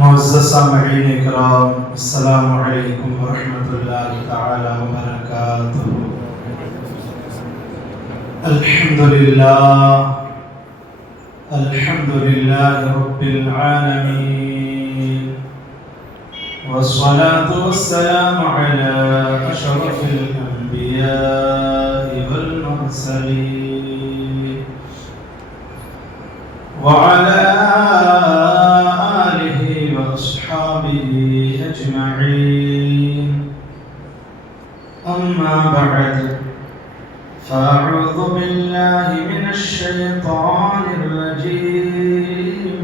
معزز سامعین اکرام، السلام علیکم ورحمۃ اللہ تعالی وبرکاتہ۔ الحمدللہ رب العالمین، والصلاة والسلام علی اشرف الانبیاء والمرسلین، وعلى وأصحابه أجمعين، أما بعد، فأعوذ بالله من الشيطان الرجيم،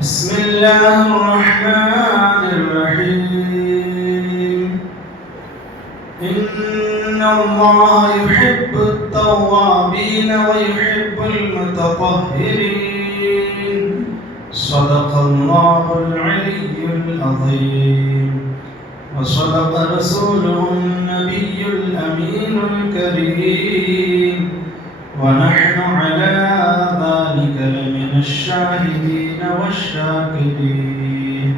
بسم الله الرحمن الرحيم، إن الله يحب التوابين ويحب المتطهرين، صدق الله العلي العظيم، وصدق رسوله النبي الأمين الكريم، ونحن على ذلك لمن الشاهدين والشاكرين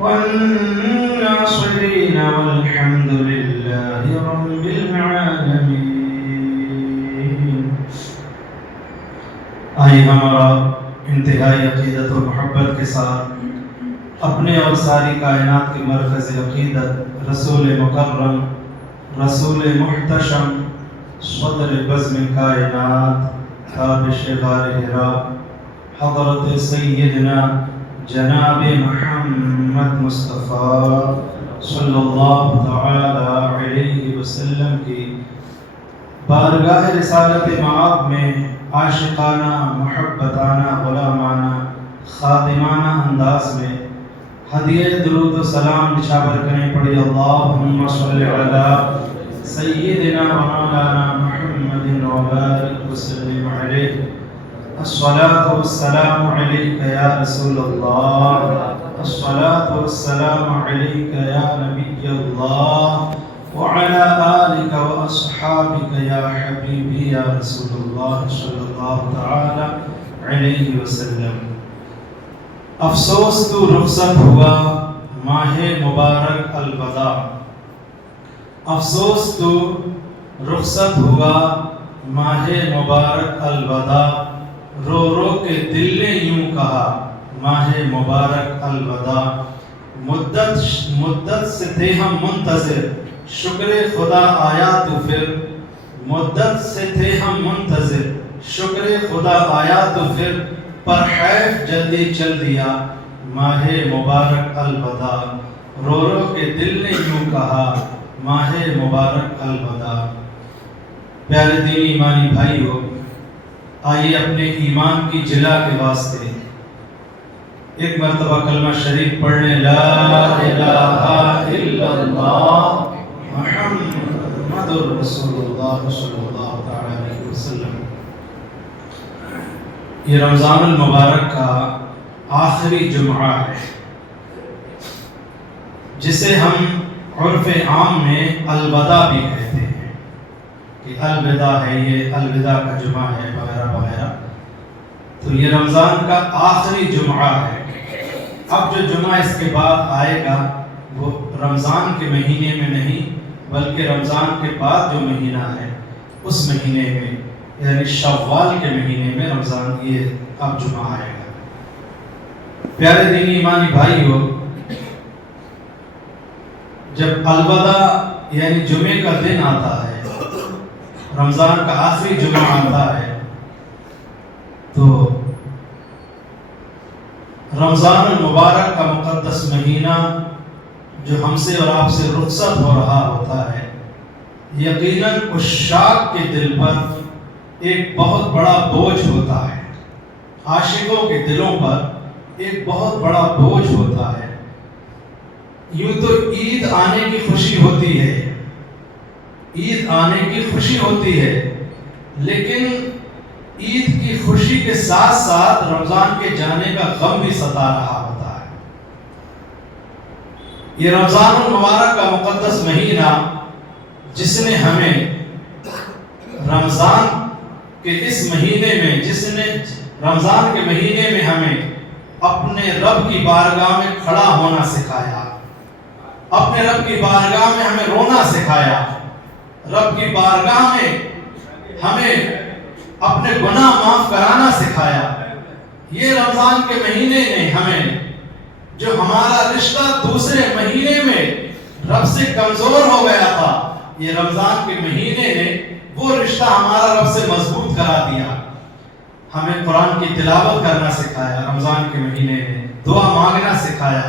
والناصرين، والحمد لله رب العالمين۔ آئیے ہمارا انتہائی عقیدت و محبت کے ساتھ اپنے اور ساری کائنات کے مرکز عقیدت رسول مکرم، رسول محتشم، صدر بزم کائنات، تابش غار حراء، حضرت سیدنا جناب محمد مصطفیٰ صلی اللہ تعالی علیہ وسلم کی بارگاہ رسالت مآب میں عاشقانہ، محبتانہ، غلامانہ، خادمانہ انداز میں ہدیہ درود و سلام نچھاور کریں پڑی۔ اللہم صلی علی سیدنا و مولانا محمد وبارک وسلم علیہ، الصلاة والسلام علیک یا رسول اللہ، الصلاة والسلام علیک یا نبی اللہ، وعلى آلك وأصحابك يا حبيبي يا رسول الله صلى الله تعالى عليه وسلم۔ افسوس تو رخصت ہوا ماہ مبارک الوداع، افسوس تو رخصت ہوا ماہ مبارک الوداع، رو رو کے دل نے یوں کہا ماہ مبارک الوداع، مدت سے تھے ہم منتظر، شکر خدا آیا تو پھر، مدت سے تھے ہم منتظر، شکر خدا آیا تو پھر، پر حیف جلدی چل دیا ماہ مبارک الوداع، رو رو کے دل نے یوں کہا ماہ مبارک الوداع۔ پیارے دینی ایمانی بھائیو، آئیے اپنے ایمان کی جلا کے واسطے ایک مرتبہ کلمہ شریف پڑھنے، لا الہ الا اللہ محمد رسول اللہ صلی اللہ علیہ وسلم۔ یہ رمضان المبارک کا آخری جمعہ ہے، جسے ہم عرف عام میں الوداع بھی کہتے ہیں کہ الوداع ہے، یہ الوداع کا جمعہ ہے وغیرہ وغیرہ۔ تو یہ رمضان کا آخری جمعہ ہے۔ اب جو جمعہ اس کے بعد آئے گا وہ رمضان کے مہینے میں نہیں، بلکہ رمضان کے بعد جو مہینہ ہے اس مہینے میں، یعنی شوال کے مہینے میں رمضان یہ اب جمعہ آئے گا۔ پیارے دینی ایمانی بھائیو، جب الوداع یعنی جمعے کا دن آتا ہے، رمضان کا آخری جمعہ آتا ہے، تو رمضان المبارک کا مقدس مہینہ جو ہم سے اور آپ سے رخصت ہو رہا ہوتا ہے، یقیناً عشاق کے دل پر ایک بہت بڑا بوجھ ہوتا ہے، عاشقوں کے دلوں پر ایک بہت بڑا بوجھ ہوتا ہے۔ یوں تو عید آنے کی خوشی ہوتی ہے، عید آنے کی خوشی ہوتی ہے، لیکن عید کی خوشی کے ساتھ ساتھ رمضان کے جانے کا غم بھی ستا رہا ہوتا ہے۔ یہ رمضان المبارک کا مقدس مہینہ جس نے ہمیں رمضان کے اس مہینے میں، جس نے رمضان کے مہینے میں ہمیں اپنے رب کی بارگاہ میں کھڑا ہونا سکھایا، اپنے رب کی بارگاہ میں ہمیں رونا سکھایا، رب کی بارگاہ میں ہمیں اپنے گناہ معاف کرانا سکھایا۔ یہ رمضان کے مہینے نے ہمیں، جو ہمارا رشتہ دوسرے مہینے میں رب سے کمزور ہو گیا تھا، یہ رمضان کے مہینے نے وہ رشتہ ہمارا رب سے مضبوط کرا دیا۔ ہمیں قرآن کی تلاوت کرنا سکھایا رمضان کے مہینے نے، دعا مانگنا سکھایا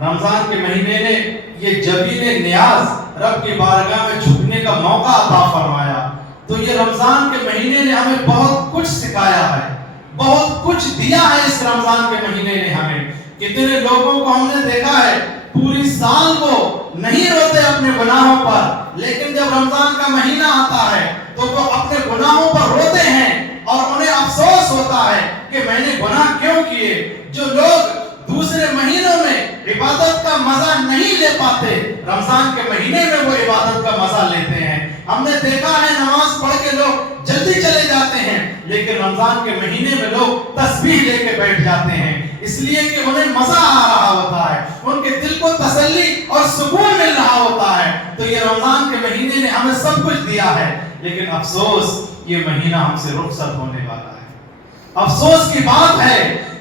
رمضان کے مہینے نے، یہ جبین نیاز رب کی بارگاہ میں جھکنے کا موقع عطا فرمایا۔ تو یہ رمضان کے مہینے نے ہمیں بہت کچھ سکھایا ہے، بہت کچھ دیا ہے اس رمضان کے مہینے نے ہمیں۔ کتنے لوگوں کو ہم نے دیکھا ہے پوری سال کو نہیں روتے اپنے گناہوں پر، لیکن جب رمضان کا مہینہ آتا ہے تو وہ اپنے گناہوں پر روتے ہیں اور انہیں افسوس ہوتا ہے کہ میں نے گناہ کیوں کیے۔ جو لوگ دوسرے مہینوں میں عبادت کا مزہ نہیں لے پاتے، رمضان کے مہینے میں وہ عبادت کا مزہ لیتے ہیں۔ ہم نے دیکھا ہے نماز پڑھ کے لوگ جلدی چلے جاتے ہیں، لیکن رمضان کے مہینے میں لوگ تسبیح لے کے بیٹھ جاتے ہیں، اس لیے کہ انہیں مزہ آ رہا ہوتا ہے، ان کے دل کو تسلی اور سکون مل رہا ہوتا ہے۔ تو یہ رمضان کے مہینے نے ہمیں سب کچھ دیا ہے، لیکن افسوس یہ مہینہ ہم سے رخصت ہونے والا ہے۔ افسوس کی بات ہے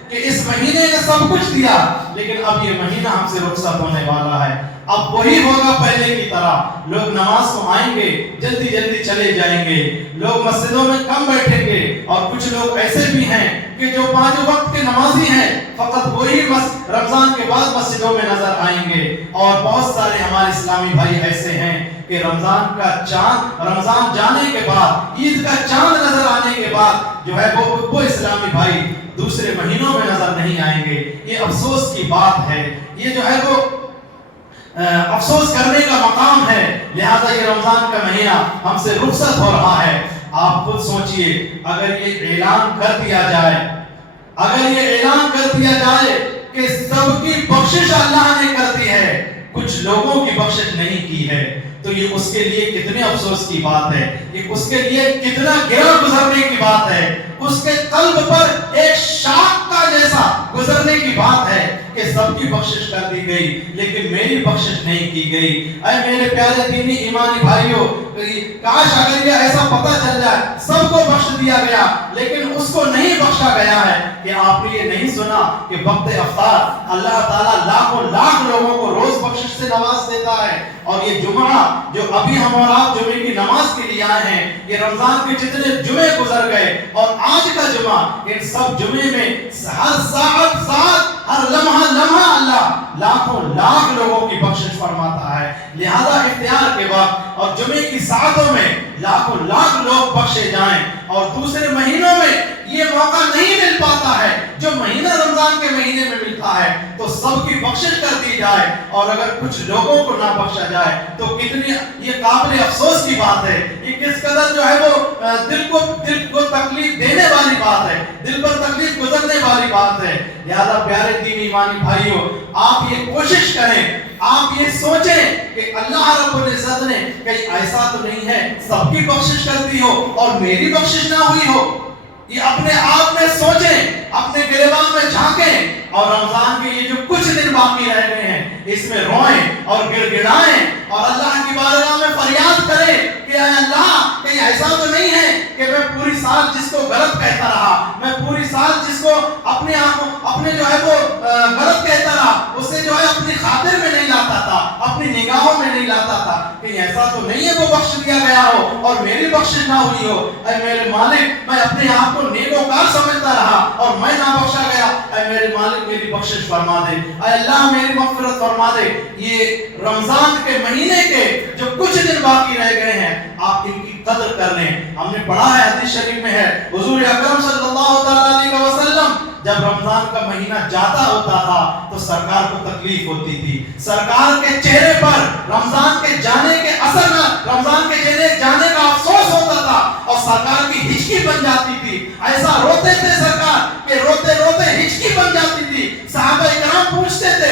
کہ اس مہینے نے سب کچھ دیا، لیکن اب یہ مہینہ ہم سے رخصت ہونے والا ہے۔ اب وہی ہوگا پہلے کی طرح، لوگ نماز کو آئیں گے، جلدی جلدی چلے جائیں گے، لوگ مسجدوں میں کم بیٹھیں گے، اور کچھ لوگ ایسے بھی ہیں کہ جو 5 وقت کے نمازی ہیں، فقط وہی رمضان کے بعد مسجدوں میں نظر آئیں گے۔ اور بہت سارے ہمارے اسلامی بھائی ایسے ہیں کہ رمضان کا چاند، رمضان جانے کے بعد، عید کا چاند نظر آنے کے بعد جو ہے وہ اسلامی بھائی دوسرے مہینوں میں نظر نہیں آئیں گے۔ یہ افسوس کی بات ہے، یہ جو ہے وہ افسوس کرنے کا مقام ہے۔ لہذا یہ رمضان کا مہینہ ہم سے رخصت ہو رہا ہے۔ آپ خود سوچئے، اگر یہ اعلان کر دیا جائے، اگر یہ اعلان کر دیا جائے کہ سب کی بخشش اللہ نے کر دی ہے، کچھ لوگوں کی بخشش نہیں کی ہے، تو یہ اس کے لیے کتنے افسوس کی بات ہے، یہ اس کے لیے کتنا گرا گزرنے کی بات ہے، اس کے قلب پر ایک شاخ کا جیسا گزرنے کی بات ہے کہ سب کی بخشش کر دی گئی لیکن میری بخشش نہیں کی گئی۔ اے میرے پیارے دینی ایمانی بھائیوں، کاش اگر یہ ایسا پتہ چل جائے سب کو بخش دیا گیا لیکن اس کو نہیں بخشا گیا ہے۔ کہ آپ نے یہ نہیں سنا کہ وقت افطار اللہ تعالیٰ لاکھوں لاکھ لوگوں کو روز بخشش سے نواز دیتا ہے، اور یہ جمعہ جو ابھی ہم اور آپ جمعے کی نماز کے لیے آئے ہیں، یہ رمضان کے جتنے جمعے گزر گئے اور آج کا جمعہ، ان سب جمعے میں ہر ساعت ہر لمحہ اللہ لاکھوں لاکھ لوگوں کی بخشش فرماتا ہے۔ لہذا اختیار کے وقت اور جمعے کی ساعتوں میں لاکھوں لاکھ لوگ بخشے جائیں، اور دوسرے مہینوں میں یہ موقع نہیں مل پاتا ہے جو مہینہ رمضان کے مہینے میں ملتا ہے، تو سب کی بخشش کر دی جائے، اور اگر کچھ لوگوں کو نہ بخشا جائے تو کتنی یہ قابل افسوس کی بات ہے، یہ کس قدر جو ہے وہ دل کو تکلیف دینے والی بات ہے، دل پر تکلیف گزرنے والی بات ہے۔ لہذا پیارے دینی ایمانی بھائیوں، آپ یہ کوشش کریں، آپ یہ سوچیں کہ اللہ رب العزت نے کہیں ایسا تو نہیں ہے سب کی بخشش کرتی ہو اور میری بخشش نہ ہوئی ہو۔ یہ اپنے آپ میں سوچیں، اپنے گریبان میں جھانکیں، اور رمضان کے یہ جو کچھ دن باقی رہ گئے ہیں اس میں روئیں اور گڑ گڑائیں اور اللہ کی بارگاہ میں فریاد کریں کہ اے اللہ، کہیں ایسا تو نہیں ہے کہ میں پوری سال جس کو غلط کہتا رہا، میں پوری سال جس کو اپنے جو ہے وہ غلط کہتا رہا، اسے جو ہے اپنی خاطر میں نہیں لاتا تھا، اپنی نگاہوں میں نہیں لاتا تھا، کہیں ایسا تو نہیں ہے وہ بخش دیا گیا ہو اور میری بخشش نہ ہوئی ہو۔ اے میرے مالک، میں اپنے آپ کو نیکوکار سمجھتا رہا اور میں نہ بخشا گیا، اے میرے مالک میری بخشش فرما دے، اے اللہ میری مغفرت فرما دے۔ یہ رمضان کے مہینے کے جو کچھ دن باقی رہ گئے ہیں، آپ ان کی قدر کر لیں۔ ہم نے پڑھا ہے، حدیث شریف میں ہے، حضور اکرم صلی اللہ علیہ وسلم جب رمضان کا مہینہ جاتا ہوتا تھا تو سرکار کو تکلیف ہوتی تھی، سرکار کے چہرے پر رمضان کے جانے کے اثر نہ، رمضان کے جانے کا افسوس ہوتا تھا اور سرکار کی ہچکی بن جاتی تھی، ایسا روتے تھے سرکار کہ روتے روتے ہچکی بن جاتی تھی۔ صحابہ کرام پوچھتے تھے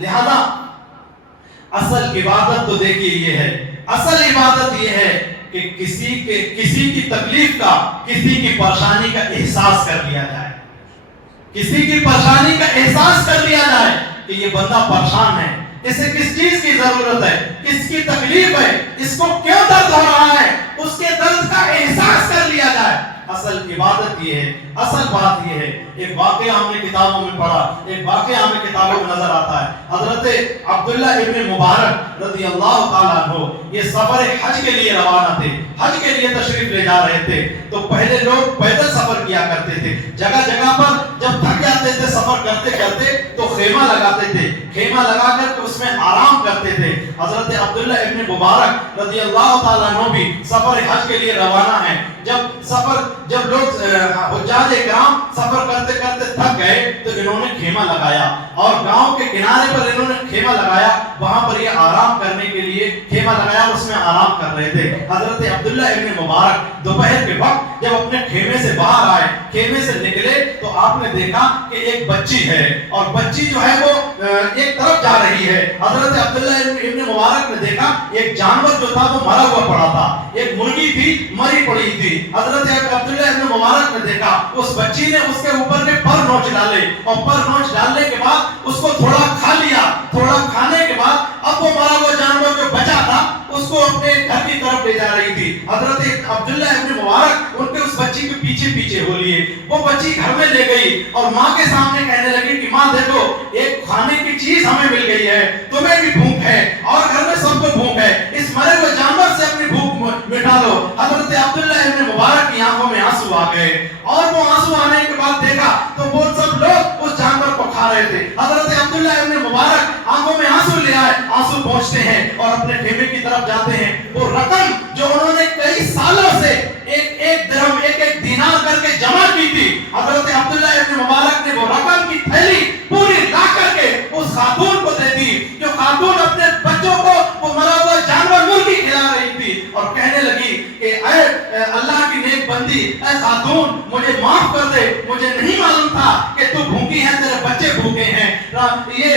لہذا اصل عبادت تو دیکھیے یہ ہے، اصل عبادت یہ ہے کہ کسی کی تکلیف کا، کسی کی پریشانی کا احساس کر لیا جائے، کسی کی پریشانی کا احساس کر لیا جائے کہ یہ بندہ پریشان ہے، اسے کس چیز کی ضرورت ہے، کس کی تکلیف ہے، اس کو کیوں درد ہو رہا ہے، اس کے درد کا احساس کر لیا جائے۔ اصل عبادت یہ ہے، اصل بات یہ ہے۔ ایک واقعہ ہم نے کتابوں میں پڑھا، ایک واقعہ ہمیں کتابوں میں نظر آتا ہے۔ حضرت عبداللہ ابن مبارک رضی اللہ تعالیٰ عنہ یہ سفر حج کے لیے روانہ تھے، حج کے لیے تشریف لے جا رہے تھے۔ تو پہلے لوگ پیدل سفر کیا کرتے تھے، جگہ جگہ پر جب تھک جاتے تھے سفر کرتے کرتے تو خیمہ لگاتے تھے، خیمہ لگا کر کے اس میں آرام کرتے تھے۔ حضرت عبداللہ ابن مبارک رضی اللہ تعالیٰ عنہ بھی سفر حج کے لیے روانہ ہیں۔ جب لوگ حجاج کرام سفر کرتے کرتے تھک گئے تو انہوں نے خیمہ لگایا، اور گاؤں کے کنارے پر انہوں نے خیمہ لگایا، وہاں پر یہ آرام کرنے کے لیے خیمہ لگایا، اس میں آرام کر رہے تھے۔ حضرت عبداللہ ابن مبارک دوپہر کے وقت جب اپنے خیمے سے باہر آئے، خیمے سے نکلے تو آپ نے دیکھا کہ ایک بچی ہے، اور بچی جو ہے وہ ایک طرف جا رہی ہے۔ حضرت عبداللہ ابن مبارک نے دیکھا ایک جانور جو تھا وہ مرا ہوا پڑا تھا، ایک مرغی تھی مری پڑی تھی۔ حضرت عبداللہ ابن مبارک نے دیکھا اس بچی نے اس کے اوپر کے پر نوچ ڈالے، اور پر نوچ ڈالنے کے بعد اس کو تھوڑا کھا لیا۔ تھوڑا کھانے کے بعد اب وہ مرا ہوا جانور جو بچا تھا اس کو اپنے گھر کی طرف لے جا رہی تھی۔ حضرت عبداللہ ابن مبارک ان کے اس بچی کے پیچھے پیچھے ہو لیے، وہ بچی گھر میں لے گئی اور ماں کے سامنے کہنے لگی کہ ماں دیکھو ایک کھانے کی چیز ہمیں مل گئی ہے، تمہیں بھی بھوک ہے اور گھر میں سب کو بھوک ہے، اس مرے ہوئے جانور سے اپنی بھوک مٹا لو۔ حضرت عبداللہ ابن مبارک کی آنکھوں میں آنسو آ گئے، اور وہ آنسو آنے کے بعد دیکھا تو وہ سب لوگ اس جانور کو کھا رہے تھے۔ حضرت عبداللہ ابن مبارک آنکھوں میں آنسو لے آئے، آنسو پہنچتے ہیں اور اپنے خیمے کی طرف جاتے ہیں۔ وہ رقم جو انہوں نے کئی سالوں سے ایک درہم ایک دینار کر کے جمع کی تھی، حضرت عبداللہ ابن مبارک نے وہ رقم کی تھیلی پوری لا کر کے اس خاتون کو دے دی، جو خاتون اپنے بچوں کو وہ مرا ہوا جانور مرغی کھلا رہی تھی، اور کہنے لگی کہ اے اللہ کی نیک بندی، اے خاتون مجھے معاف کر دے، مجھے نہیں معلوم تھا کہ تو بھوکی ہے، تیرے بچے بھوکے ہیں، یہ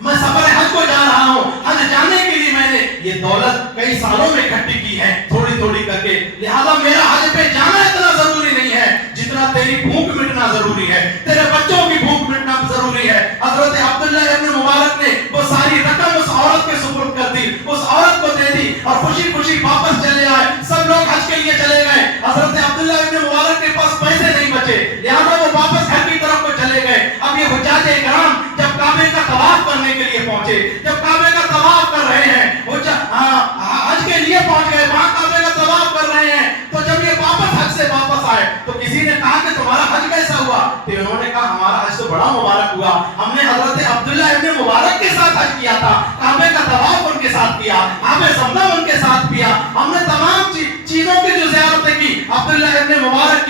میں سفر حج کو جا رہا ہوں، حج جانے کے لیے میں نے یہ دولت کئی سالوں میں اکٹھی کی ہے تھوڑی تھوڑی کر کے، لہذا میرا حج پہ جانا اتنا ضروری نہیں ہے جتنا تیری بھوک مٹنا ضروری ہے، تیرے بچوں کی بھوک مٹنا ضروری ہے۔ حضرت عبداللہ ابن مبارک نے وہ ساری رقم اس عورت کے سپرد کر دی، اس عورت کو دے دی، اور خوشی خوشی واپس چلے آئے۔ سب لوگ حج کے لیے چلے گئے، حضرت عبداللہ ابن مبارک کے پاس پیسے نہیں بچے، لہذا وہ واپس گھر کی طرف کو چلے گئے۔ اب یہ حجاج کرام جب کعبے کا طواف کرنے کے لیے پہنچے، جب کعبے کا طواف کر رہے ہیں، حج کے لیے پہنچ گئے، وہاں کعبے کا طواف کر رہے ہیں، تو جب یہ واپس حج سے واپس آئے تو کسی نے کہا کہ تمہارا حج کیسا ہوا؟ تو انہوں نے کہا ہمارا حج تو بڑا مبارک ہوا، ہم نے حضرت عبداللہ ابن مبارک کے ساتھ حج کیا تھا، کعبے کا طواف ان کے ساتھ کیا، آب زمزم ان کے ساتھ پیا، ہم نے تمام چیزوں کی جو زیارتیں کی عبداللہ ابن مبارک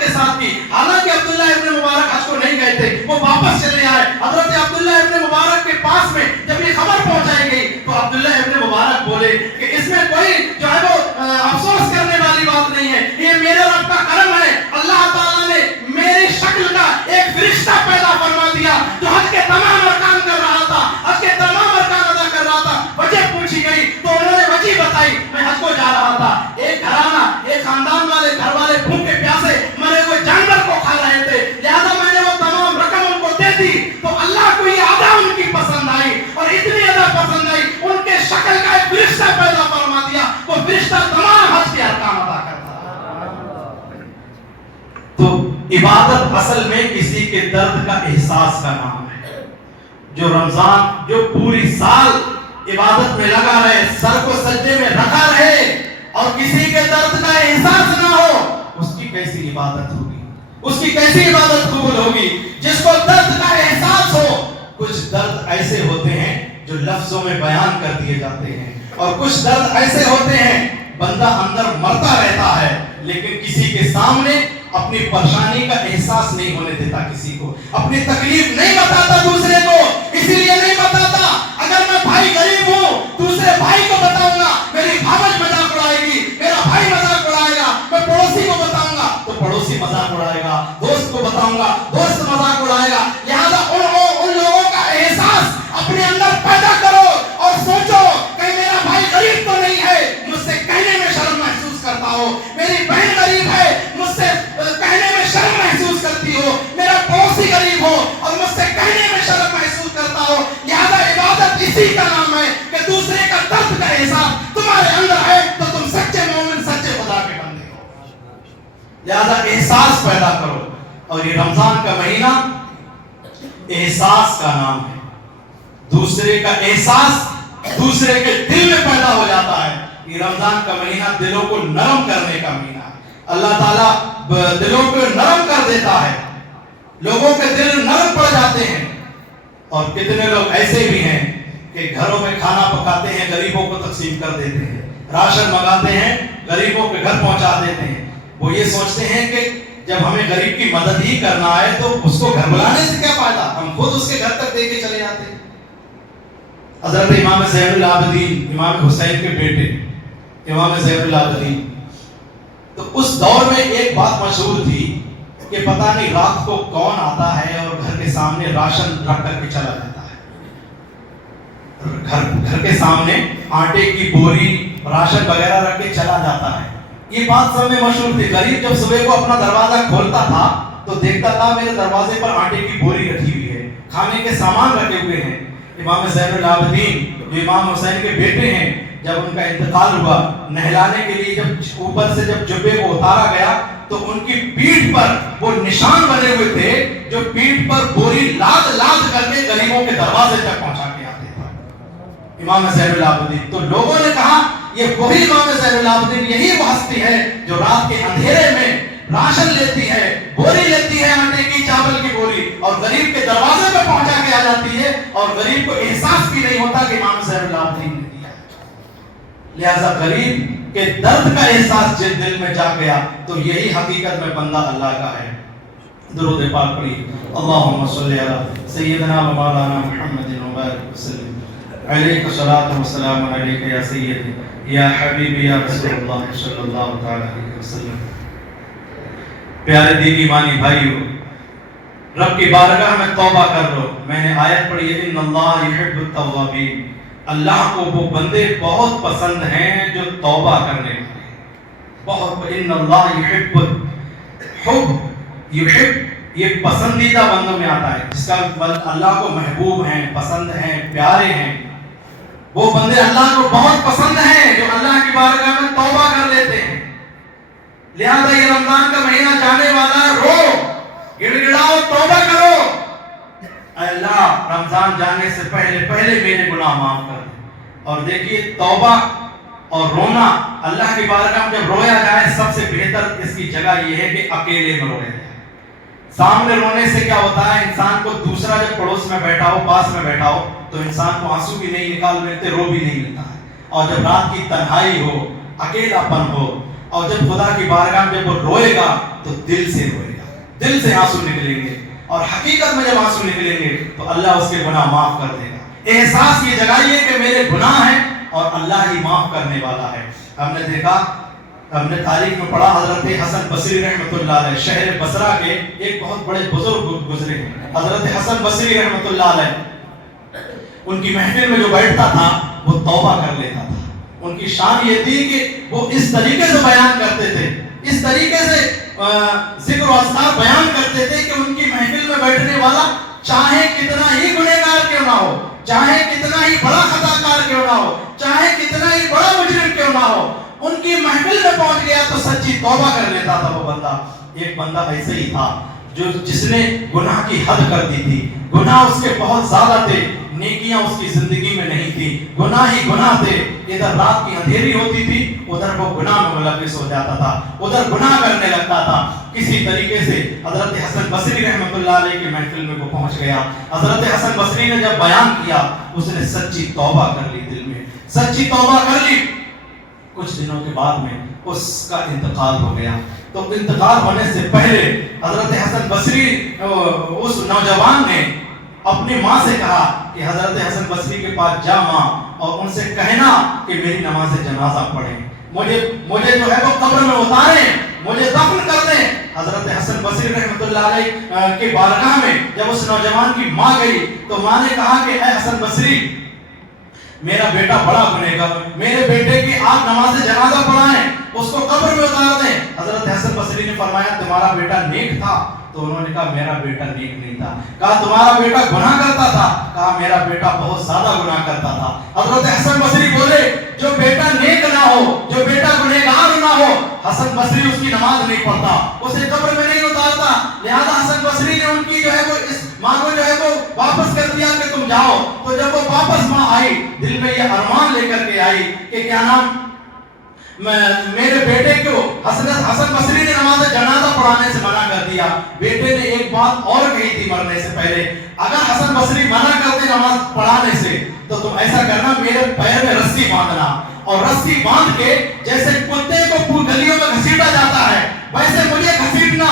کے ساتھ کی۔ حالانکہ عبداللہ ابن مبارک حج کو نہیں گئے تھے، وہ واپس چلے آئے۔ حضرت عبداللہ ابن مبارک کے پاس میں جب یہ خبر پہنچائی گئی تو عبداللہ ابن مبارک بولے کہ اس میں کوئی جو ہے وہ افسوس کرنے والی بات نہیں ہے، یہ میرے رب کا کرم ہے، اللہ تعالیٰ نے میری شکل کا ایک فرشتہ پیدا فرما دیا جو حج کے تمام ارکان کر رہا تھا، حج کے تمام ارکان ادا کر رہا تھا۔ وجہ پوچھی گئی تو انہوں نے وجہ بتائی، میں حج کو جا رہا تھا، ایک گھرانہ ایک خاندان والے گھر والے بھوکے پیاسے مرے ہوئے جانور کو کھا رہے تھے، لہذا میں نے وہ تمام رقم ان کو دے دی، تو اللہ کو یہ ادا ان کی پسند آئی، اور اتنی ادا پسند آئی ان کے شکل کا ایک فرشتہ پیدا فرما دیا، وہ فرشتہ تمام حج کے ارکان ادا کرتا۔ تو عبادت اصل میں کسی کے درد کا احساس کا نام ہے۔ جو رمضان جو پوری سال عبادت میں لگا رہے، سر کو سجدے میں رکھا رہے اور کسی کے درد کا احساس نہ ہو، اس کی کیسی عبادت ہوگی، اس کی کیسی عبادت قبول ہوگی؟ جس کو درد کا احساس ہو۔ کچھ درد ایسے ہوتے ہیں جو لفظوں میں بیان کر دیے جاتے ہیں، اور کچھ درد ایسے ہوتے ہیں بندہ اندر مرتا رہتا ہے لیکن کسی کے سامنے اپنی پریشانی کا احساس نہیں ہونے دیتا، کسی کو اپنی تکلیف نہیں بتاتا دوسرے کو، اسی لیے نہیں بتاتا۔ اگر میں بھائی غریب ہوں دوسرے بھائی کو بتاؤں گا میری بھاوج مذاق اڑائے گی، میرا بھائی مذاق اڑائے گا، میں پڑوسی کو بتاؤں گا تو پڑوسی مذاق اڑائے گا، دوست کو بتاؤں گا دوست مذاق اڑائے گا، لہذا ان لوگوں کا احساس اسی کا نام ہے کہ دوسرے کا درد کا احساس تمہارے اندر ہے تو تم سچے مومن، سچے خدا کے بندے ہو۔ لہذا احساس پیدا کرو، اور یہ رمضان کا مہینہ احساس کا نام ہے۔ دوسرے کا احساس دوسرے کے دل میں پیدا ہو جاتا ہے۔ یہ رمضان کا مہینہ دلوں کو نرم کرنے کا مہینہ ہے۔ اللہ تعالیٰ دلوں کو نرم کر دیتا ہے، لوگوں کے دل نرم پڑ جاتے ہیں۔ اور کتنے لوگ ایسے بھی ہیں کہ گھروں میں کھانا پکاتے ہیں، غریبوں کو تقسیم کر دیتے ہیں، راشن منگاتے ہیں، غریبوں کے گھر پہنچا دیتے ہیں۔ وہ یہ سوچتے ہیں کہ جب ہمیں غریب کی مدد ہی کرنا ہے تو اس کو گھر بلانے سے کیا فائدہ، ہم خود اس کے گھر تک دے کے چلے جاتے ہیں۔ حضرت امام زین العابدین، امام حسین کے بیٹے امام زین العابدین، تو اس دور میں ایک بات مشہور تھی کہ پتہ نہیں رات کو کون آتا ہے اور گھر کے سامنے راشن رکھ کر کے چلا جاتا ہے۔ گھر کے سامنے آٹے کی بوری، راشن وغیرہ رکھ کے چلا جاتا ہے۔ یہ بات سب میں مشہور تھی۔ غریب جب صبح کو اپنا دروازہ کھولتا تھا تو دیکھتا تھا میرے دروازے پر آٹے کی بوری رکھی ہوئی ہے، کھانے کے سامان رکھے ہوئے ہیں۔ امام زین العابدین جو امام حسین کے بیٹے ہیں، جب ان کا انتقال ہوا، نہلانے کے لیے جب اوپر سے جب جبے کو اتارا گیا تو ان کی پیٹھ پر وہ نشان بنے ہوئے تھے جو پیٹھ پر بوری لاد لاد کر کے غریبوں کے دروازے تک پہنچا کے آتے تھے امام زین العابدین۔ تو لوگوں نے کہا یہ وہی امام زین العابدین، یہی وہ ہستی ہے جو رات کے اندھیرے میں راشن لیتی ہے، بوری لیتی ہے آٹے کی، چاول کی بوری، اور غریب کے دروازے پہ پہنچا کے آ جاتی ہے، اور غریب کو احساس بھی نہیں ہوتا کہ امام زین العابدین نے دیا ہے۔ لہذا غریب کے درد کا احساس جس دل میں جا گیا تو یہی حقیقت میں بندہ اللہ کا ہے۔ درود پاک پڑھیے، اللہم صلی علی سیدنا و مولانا محمد وبارک وسلم علیک الصلاۃ والسلام علیک یا سیدی یا حبیبی یا رسول اللہ صلی اللہ تعالی علیہ وسلم۔ پیارے دین ایمانی بھائیو، رب کی بارگاہ میں توبہ کر لو۔ میں نے آیت پڑھی ہے، ان اللہ یحب التوابین، اللہ کو وہ بندے بہت پسند ہیں جو توبہ کرنے والے ہیں۔ بہت، ان اللہ یحب، حب یحب یہ پسندیدہ بندوں میں آتا ہے، جس کا اللہ کو محبوب ہیں، پسند ہیں، پیارے ہیں۔ وہ بندے اللہ کو بہت پسند ہیں جو اللہ کی بارگاہ میں توبہ کر لیتے ہیں۔ لہذا یہ رمضان کا مہینہ جانے والا ہے، رو، گڑ گڑاؤ، توبہ کرو۔ اے اللہ، رمضان جانے سے پہلے میرے گناہ معاف کر دے۔ اور دیکھیے توبہ اور رونا اللہ کی بارگاہ میں جب رویا جائے، سب سے بہتر اس کی جگہ یہ ہے کہ اکیلے میں رویا جائے۔ سامنے رونے سے کیا ہوتا ہے، انسان کو دوسرا جب پڑوس میں بیٹھا ہو، پاس میں بیٹھا ہو، تو انسان کو آنسو بھی نہیں نکال ملتے، رو بھی نہیں ملتا ہے۔ اور جب رات کی تنہائی ہو، اکیلا پن ہو، اور جب خدا کی بارگاہ میں جب وہ روئے گا تو دل سے روئے گا، دل سے آنسو نکلیں گے، اور حقیقت میں جب آنسو نکلیں گے تو اللہ اس کے گناہ معاف کر دے گا۔ احساس یہ جگائیے کہ میرے گناہ ہیں اور اللہ ہی معاف کرنے والا ہے۔ ہم نے دیکھا، ہم نے تاریخ میں پڑھا، حضرت حسن بصری رحمۃ اللہ علیہ، شہر بصرہ کے ایک بہت بڑے بزرگ گزرے ہیں، حضرت حسن بصری رحمۃ اللہ علیہ۔ ان کی محفل میں جو بیٹھتا تھا وہ توبہ کر لیتا تھا۔ ان کی شان یہ تھی کہ وہ اس طریقے سے بیان کرتے تھے، اس طریقے سے ذکر و اذکار بیان کرتے تھے کہ ان کی محفل میں بیٹھنے والا چاہے کتنا ہی گنہگار کیوں نہ ہو، چاہے کتنا ہی بڑا خطا کار کیوں نہ ہو، چاہے کتنا ہی بڑا مجرم کیوں نہ ہو، ان کی محفل میں پہنچ گیا تو سچی توبہ کر لیتا تھا وہ بندہ۔ ایک بندہ ایسے ہی تھا جس نے گناہ کی حد کر دی تھی، گناہ اس کے بہت زیادہ تھے، نیکیاں اس کی زندگی میں نہیں تھی، گناہ ہی گناہ تھے۔ ادھر رات کی اندھیری ہوتی تھی، ادھر وہ گناہ میں ملوث ہو جاتا تھا، ادھر گناہ کرنے لگتا تھا۔ کسی طریقے سے حضرت حسن بصری رحمۃ اللہ علیہ کی محفل میں وہ پہنچ گیا۔ حضرت حسن بصری نے جب بیان کیا، اس نے سچی توبہ کر لی، دل میں سچی توبہ کر لی۔ کچھ دنوں کے بعد میں اس کا انتقال ہو گیا۔ تو انتقال ہونے سے پہلے حضرت حسن بصری اس نوجوان نے اپنی ماں سے کہا کہ حضرت حسن بصری کے پاس جا ماں، اور ان سے کہنا کہ میری نماز جنازہ پڑھیں، مجھے جو ہے وہ قبر میں اتاریں، مجھے دفن کر دیں۔ حضرت حسن بصری رحمۃ اللہ علیہ کے بارگاہ میں جب اس نوجوان کی ماں گئی تو ماں نے کہا کہ اے حسن بصری، میرا بیٹا بڑا گنہگار، میرے بیٹے کی آپ نماز جنازہ پڑھائیں، اس کو قبر میں اتار دیں۔ حضرت حسن بصری نے فرمایا تمہارا بیٹا نیک تھا؟ تو انہوں نے کہا میرا بیٹا نیک نہیں تھا۔ کہا تمہارا بیٹا گناہ کرتا تھا؟ کہا میرا بیٹا بہت زیادہ گناہ کرتا تھا. حضرت حسن بصری بولے جو بیٹا نیک نہ ہو, جو بیٹا گنہگار نہ ہو, حسن بصری اس کی نماز نہیں پڑھتا, اسے قبر میں نہیں اتارتا. لہذا حسن بصری نے ان کی جو ہے وہ اس ماں کو جو ہے وہ واپس کر دیا کہ تم جاؤ. تو جب وہ واپس ماں آئی, دل میں یہ ارمان لے کر کے آئی کہ کیا نام میرے بیٹے کو حسن بصری نے نماز جنازہ پڑھانے سے منع کر دیا. بیٹے نے ایک بات اور کہی تھی مرنے سے پہلے, اگر حسن بصری منع کرتے نماز پڑھانے سے تو تم ایسا کرنا میرے پیر میں رسی باندھنا, اور رسی باندھ کے جیسے کتے کو گلیوں میں گھسیٹا جاتا ہے ویسے مجھے گھسیٹنا,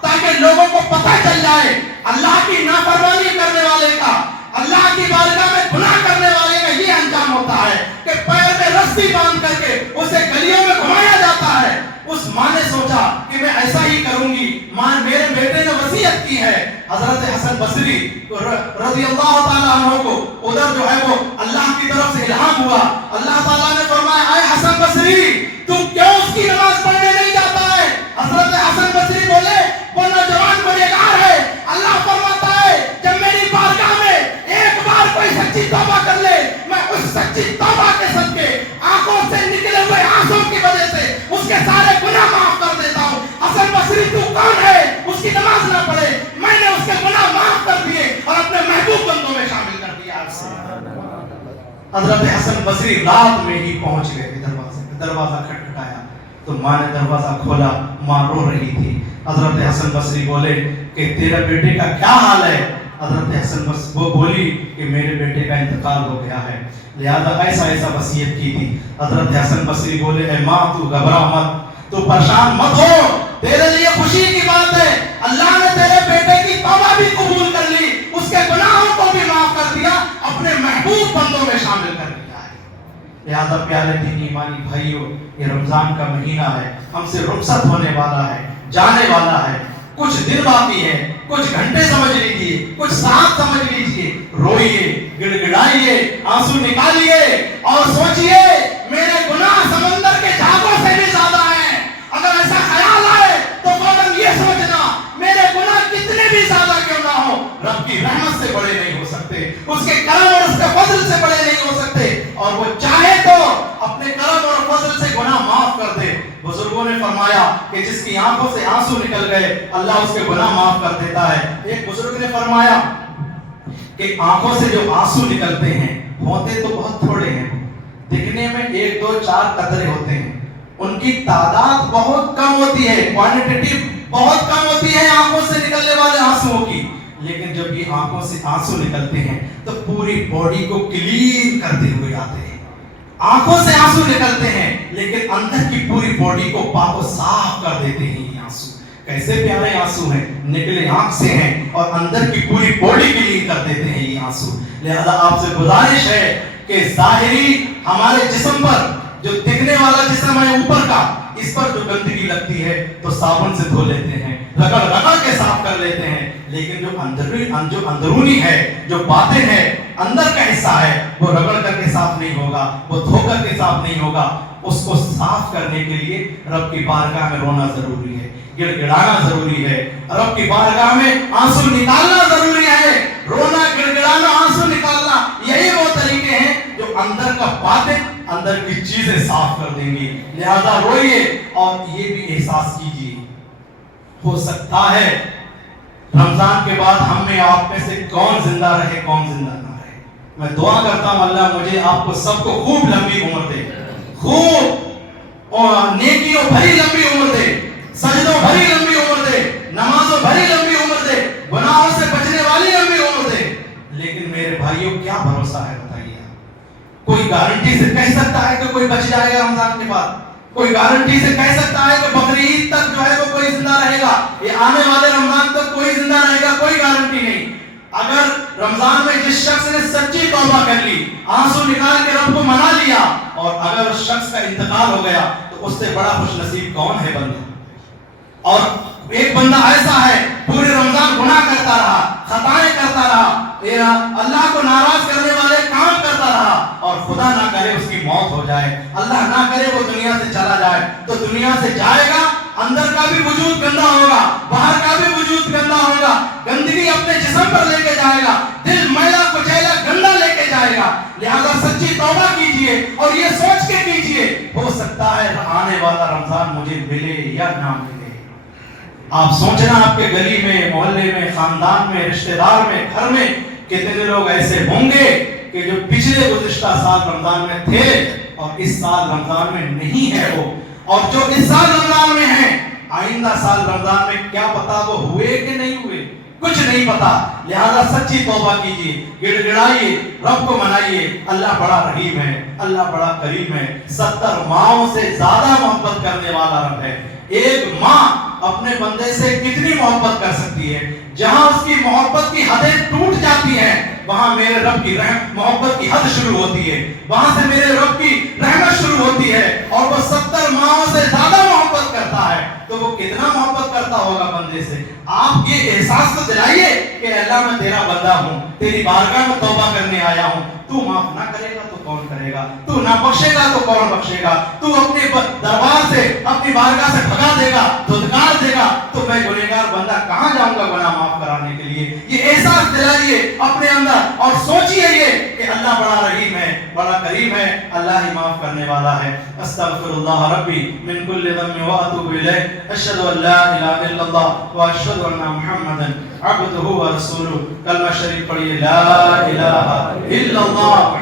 تاکہ لوگوں کو پتہ چل جائے اللہ کی نافرمانی کرنے والے کا, اللہ کی بارگاہ میں گناہ کرنے والے کا یہ انجام ہوتا ہے کہ پیر میں رسی باندھ کر کے اسے گلیوں میں گھمایا جاتا ہے. اس ماں نے سوچا کہ میں ایسا ہی کروں گی. ماں میرے بیٹے نے وصیت کی ہے. حضرت حسن بصری رضی اللہ تعالیٰ عنہ کو ادھر جو ہے وہ اللہ کی طرف سے الہام ہوا. اللہ تعالیٰ نے فرمایا اے حسن بصری تم کیوں اس کی نماز پڑھنے نہیں جاتا ہے؟ حضرت حسن بصری بولے وہ نوجوان گنہگار ہے. اللہ فرماتا ہے جب میری بارگاہ میں ایک بار کوئی سچی توبہ کر لے, میں اس سچی توبہ کے صدقے آنکھوں سے نکلے ہوئے آنسوں کی وجہ سے اس کے سارے گناہ معاف کر دیتا ہوں. حسن بصری تو کون ہے اس کی نماز نہ پڑھے؟ میں نے اس کے گناہ معاف کر دیے اور اپنے محبوب بندوں میں شامل کر دیا. حضرت حسن بصری رات میں ہی پہنچ گئے دروازہ کھٹکھٹایا تو ماں نے دروازہ کھولا, ماں رو رہی تھی. حضرت حسن بصری بولے کہ تیرے بیٹے کا کیا حال ہے؟ حضرت حسن بصری وہ بولی کہ میرے بیٹے کا انتقال ہو گیا ہے, لہذا ایسا وصیت کی تھی. حضرت حسن بصری بولے اے ماں تو گھبرا مت, تو پریشان مت ہو, تیرے لیے خوشی کی بات ہے, اللہ نے تیرے بیٹے کی توبہ بھی قبول کر لی, اس کے گناہوں کو بھی معاف کر دیا, اپنے محبوب بندوں میں شامل کر دیا ہے. لہذا پیارے دین ایمانی بھائیوں, یہ رمضان کا مہینہ ہے, ہم سے رخصت ہونے والا ہے, جانے والا ہے. کچھ دن باقی ہے, کچھ گھنٹے سمجھ لیجیے, کچھ ساتھ سمجھ لیجیے. روئیے, گڑگڑائیے, آنسو نکالیے اور سوچئے میرے گناہ سمندر کے جھاگوں سے بھی زیادہ ہیں. اگر ایسا خیال آئے تو فوراً یہ سوچنا میرے گناہ کتنے بھی زیادہ کیوں نہ ہو, رب کی رحمت سے بڑے نہیں ہو سکتے, اس کے کرم اور اس کے فضل سے بڑے نہیں ہو سکتے, اور وہ چاہے تو اپنے کرم اور فضل سے گناہ معاف کر دے. بزرگوں نے فرمایا کہ جس کی آنکھوں سے آنسو نکل گئے اللہ اس کے گناہ معاف کر دیتا ہے. ایک بزرگ نے فرمایا کہ آنکھوں سے جو آنسو نکلتے ہیں ہوتے تو بہت تھوڑے ہیں, دکھنے میں 1 2 4 قطرے ہوتے ہیں, ان کی تعداد بہت کم ہوتی ہے, کوانٹٹی بہت کم ہوتی ہے آنکھوں سے نکلنے والے آنسوؤں کی, لیکن جب یہ آنکھوں سے آنسو نکلتے ہیں تو پوری باڈی کو کلین کرتے ہوئے آتے ہیں. آنکھوں سے آنسو نکلتے ہیں لیکن اندر کی پوری باڈی کو پاک و صاف کر دیتے ہیں. یہ آنسو کیسے پیارے آنسو ہیں, نکلے آنکھ سے ہیں اور اندر کی پوری باڈی کلین کر دیتے ہیں یہ آنسو. لہذا آپ سے گزارش ہے کہ ظاہری ہمارے جسم پر جو دکھنے والا جسم ہے اوپر کا, اس پر جو گندگی لگتی ہے تو صابن سے دھو لیتے ہیں, رگڑ کے صاف کر لیتے ہیں, لیکن جو اندرونی ہے, جو باطن ہے, اندر کا حصہ ہے, وہ رگڑ کر کے صاف نہیں ہوگا, وہ دھو کر کے صاف نہیں ہوگا. اس کو صاف کرنے کے لیے رب کی بارگاہ میں رونا ضروری ہے, گڑ گڑانا ضروری ہے, رب کی بارگاہ میں آنسو نکالنا ضروری ہے. رونا, گڑ گڑانا, آنسو نکالنا, یہی وہ طریقے ہیں جو اندر کا باطن, اندر کی چیزیں صاف کر دیں گی. لہذا روئیے اور یہ بھی احساس کیجیے ہو سکتا ہے رمضان کے بعد ہم میں آپ میں سے کون زندہ رہے کون زندہ نہ رہے. میں دعا کرتا ہوں اللہ مجھے آپ کو سب کو خوب لمبی عمر دے, خوب نیکیوں بھری لمبی عمر دے, سجدوں بھری لمبی عمر دے, نمازوں بھری لمبی عمر دے, گناہوں سے بچنے والی لمبی عمر دے. لیکن میرے بھائیوں کیا بھروسہ ہے بتائیے, کوئی گارنٹی سے کہہ سکتا ہے کہ کوئی بچ جائے گا رمضان کے بعد؟ کوئی گارنٹی سے کہہ سکتا ہے کہ بقرعید عید تک جو ہے وہ کوئی زندہ رہے گا, یہ آنے والے رمضان تک کوئی زندہ رہے گا؟ کوئی گارنٹی نہیں. اگر رمضان میں جس شخص نے سچی توبہ کر لی, آنسو نکال کے رب کو منا لیا, اور اگر اس شخص کا انتقال ہو گیا تو اس سے بڑا خوش نصیب کون ہے بندہ؟ اور ایک بندہ ایسا ہے پورے رمضان گناہ کرتا رہا, خطائیں کرتا رہا, اللہ کو ناراض کرنے والے کام کرتا رہا, اور خدا نہ کرے اس کی موت ہو جائے, اللہ نہ کرے وہ دنیا سے چلا جائے, تو دنیا سے جائے گا, اندر کا بھی وجود گندا ہوگا، باہر کا بھی وجود گندا ہوگا، گندگی اپنے جسم پر لے کے جائے گا، دل میلا کچیلا گندا لے کے جائے گا. لہذا سچی توبہ کیجئے اور یہ سوچ کے کیجئے ہو سکتا ہے آنے والا رمضان مجھے ملے یا نہ ملے. آپ سوچنا آپ کے گلی میں، محلے میں، خاندان میں، رشتہ دار میں، گھر میں کتنے لوگ ایسے ہوں گے کہ جو پچھلے گزشتہ سال رمضان میں تھے اور اس سال رمضان میں نہیں ہے وہ، اور جو اس سال رمضان میں ہیں آئندہ سال رمضان میں کیا پتا وہ ہوئے کہ نہیں ہوئے، کچھ نہیں پتا. لہذا سچی توبہ کیجئے، گڑ گڑائیے، رب کو منائیے. اللہ بڑا رحیم ہے، اللہ بڑا کریم ہے، 70 ماؤں سے زیادہ محبت کرنے والا رب ہے. ایک ماں اپنے بندے سے کتنی محبت کر سکتی ہے؟ جہاں اس کی محبت کی حدیں ٹوٹ جاتی ہیں وہاں میرے رب کی محبت کی حد شروع ہوتی ہے، وہاں سے میرے رب کی رحمت شروع ہوتی ہے. اور وہ 70 ماؤں سے زیادہ محبت کرتا ہے تو وہ کتنا محبت کرتا ہوگا بندے سے. آپ یہ احساس تو دلائیے کہ اللہ میں تیرا بندہ ہوں، تیری بارگاہ میں توبہ کرنے آیا ہوں. تو معاف نہ کرے گا تو کون کرے گا؟ تو نہ بخشے گا تو کون بخشے گا؟ تو اپنے دربار سے، اپنی بارگاہ سے بھگا دے گا، دھتکار دے گا تو میں گنہگار بندہ کہاں جاؤں گا گناہ معاف کرانے کے لیے؟ یہ احساس دلائیے اپنے اندر اور سوچئے یہ کہ اللہ بڑا رحیم ہے، بڑا کریم ہے، اللہ ہی معاف کرنے والا ہے. استغفر اللہ ربی من کل ذنب واتوب الیہ، اشہد ان لا الہ الا اللہ واشہد ان محمدا عبدہ ورسولہ. کلمہ شریف پڑھیے، لا الہ الا اللہ